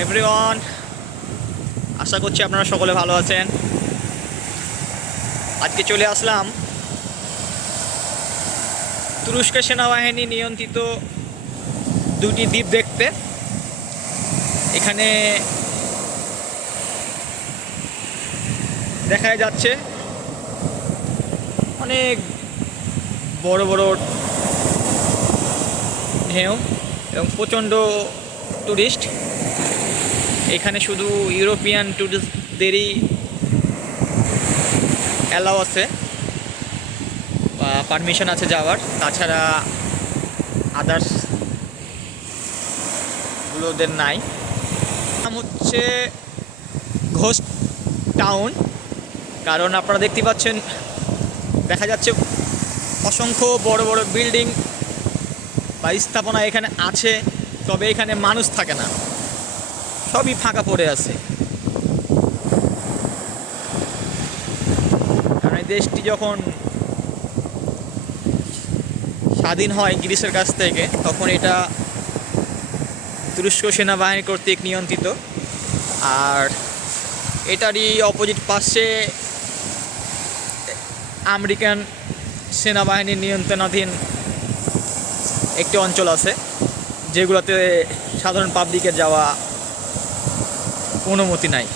Everyone, আশা করছি আপনারা সকলে ভালো আছেন। আজকে চলে আসলাম তুরস্কের সেনাবাহিনী নিয়ন্ত্রিত দুটি দ্বীপ দেখতে। এখানে দেখা যাচ্ছে অনেক বড় বড় ঢেউ এবং প্রচণ্ড টুরিস্ট। এখানে শুধু ইউরোপিয়ান ট্যুরিস্টদেরই অ্যালাউ আছে বা পারমিশন আছে যাওয়ার, তাছাড়া আদার্সগুলোদের নাই। নাম হচ্ছে ঘোস্ট টাউন, কারণ আপনারা দেখতে পাচ্ছেন দেখা যাচ্ছে অসংখ্য বড় বড় বিল্ডিং বা স্থাপনা এখানে আছে, তবে এখানে মানুষ থাকে না, সবই ফাঁকা পড়ে আছে। কারণ এই দেশটি যখন স্বাধীন হয় গ্রিসের কাছ থেকে, তখন এটা তুরস্ক সেনাবাহিনী কর্তৃক নিয়ন্ত্রিত। আর এটারই অপোজিট পাশে আমেরিকান সেনাবাহিনীর নিয়ন্ত্রণাধীন একটি অঞ্চল আছে, যেগুলোতে সাধারণ পাবলিকের যাওয়া অনুমতি নাই।